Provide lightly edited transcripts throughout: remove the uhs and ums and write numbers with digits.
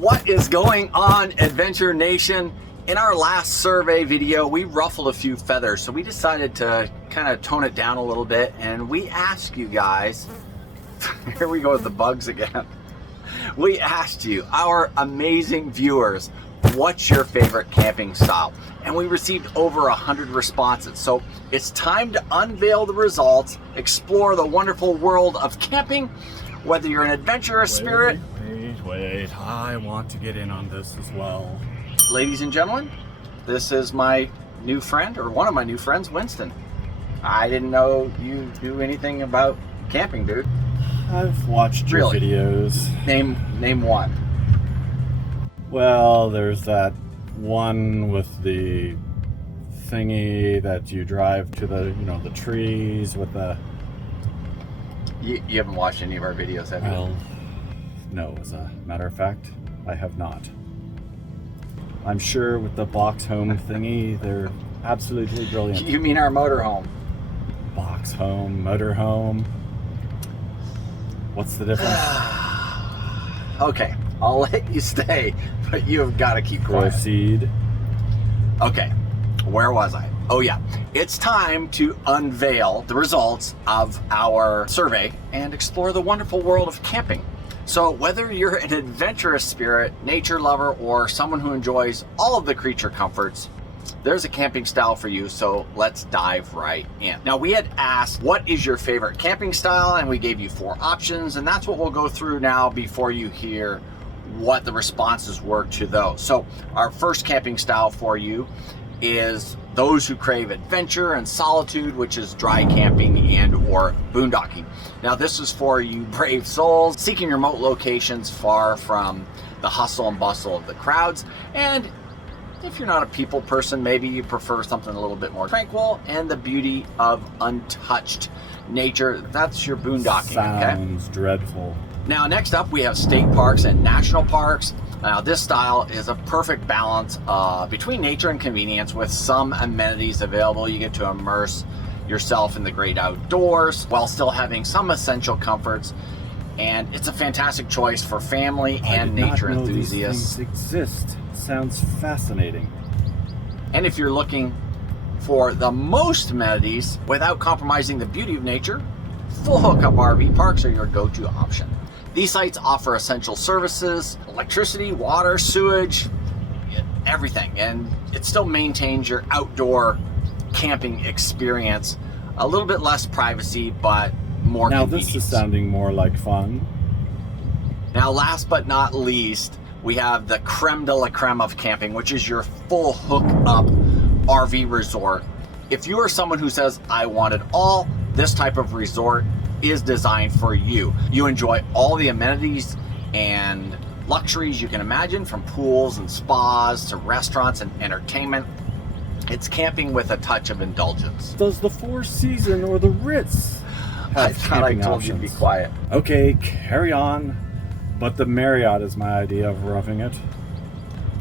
What is going on, Adventure Nation? In our last survey video, we ruffled a few feathers, so we decided to kind of tone it down a little bit, and we asked you guys, here we go with the bugs again. We asked you, our amazing viewers, what's your favorite camping style? And we received over 100 responses. So it's time to unveil the results, explore the wonderful world of camping, whether you're an adventurous spirit. Wait, I want to get in on this as well. Ladies and gentlemen, this is my new friend, or one of my new friends, Winston. I didn't know you knew anything about camping, dude. I've watched your videos. Name one. Well, there's that one with the thingy that you drive to the, the trees with the... You haven't watched any of our videos, have you? Well, no, as a matter of fact, I have not. I'm sure with the box home thingy, they're absolutely brilliant. You mean our motorhome? Box home, motorhome. What's the difference? Okay, I'll let you stay, but you have got to keep quiet. Proceed. Okay, where was I? Oh yeah, it's time to unveil the results of our survey and explore the wonderful world of camping. So whether you're an adventurous spirit, nature lover, or someone who enjoys all of the creature comforts, there's a camping style for you, so let's dive right in. Now, we had asked, what is your favorite camping style? And we gave you 4 options, and that's what we'll go through now before you hear what the responses were to those. So our first camping style for you is those who crave adventure and solitude, which is dry camping and or boondocking. Now, this is for you brave souls seeking remote locations far from the hustle and bustle of the crowds. And if you're not a people person, maybe you prefer something a little bit more tranquil and the beauty of untouched nature. That's your boondocking. Sounds dreadful. Now, next up, we have state parks and national parks. Now, this style is a perfect balance between nature and convenience with some amenities available. You get to immerse yourself in the great outdoors while still having some essential comforts. And it's a fantastic choice for family and nature enthusiasts. These things exist. Sounds fascinating. And if you're looking for the most amenities without compromising the beauty of nature, full hookup RV parks are your go-to option. These sites offer essential services, electricity, water, sewage, everything, and it still maintains your outdoor camping experience. A little bit less privacy, but more convenience. Now this is sounding more like fun. Now, last but not least, we have the creme de la creme of camping, which is your full hookup RV resort. If you are someone who says, I want it all, this type of resort is designed for you. You enjoy all the amenities and luxuries you can imagine, from pools and spas to restaurants and entertainment. It's camping with a touch of indulgence. Does the Four Seasons or the Ritz have camping told options? You to be quiet. Okay, carry on. But the Marriott is my idea of roughing it.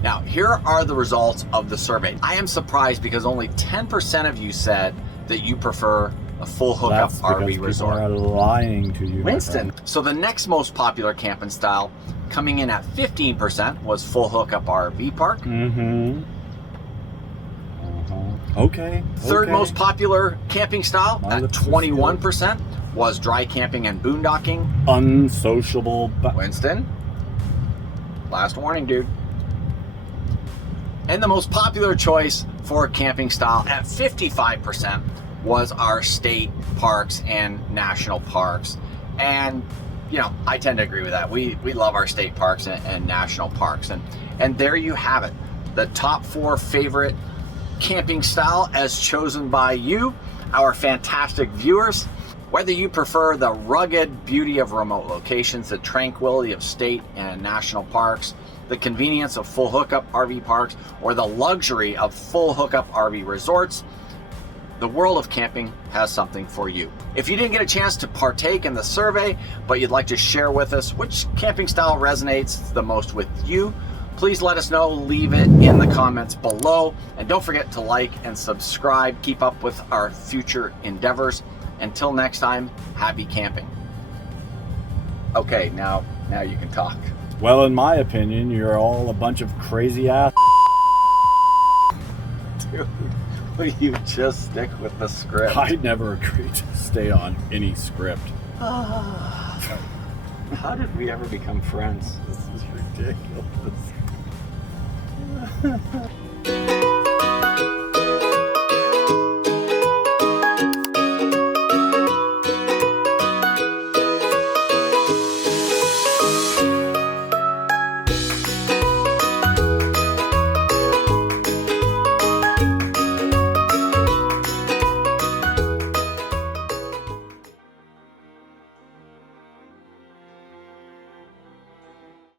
Now, here are the results of the survey. I am surprised because only 10% of you said that you prefer a full hookup RV resort. People are lying to you, Winston. So the next most popular camping style, coming in at 15%, was full hookup RV park. Mm-hmm. Okay. Third most popular camping style at 21% was dry camping and boondocking. Unsociable. Winston, last warning, dude. And the most popular choice for camping style at 55% was our state parks and national parks. And I tend to agree with that. We love our state parks and national parks. And there you have it. The top 4 favorite camping style as chosen by you, our fantastic viewers. Whether you prefer the rugged beauty of remote locations, the tranquility of state and national parks, the convenience of full hookup RV parks, or the luxury of full hookup RV resorts, the world of camping has something for you. If you didn't get a chance to partake in the survey, but you'd like to share with us which camping style resonates the most with you, please let us know. Leave it in the comments below. And don't forget to like and subscribe. Keep up with our future endeavors. Until next time, happy camping. Okay, now you can talk. Well, in my opinion, you're all a bunch of crazy ass. Dude, will you just stick with the script? I never agreed to stay on any script. How did we ever become friends? This is ridiculous.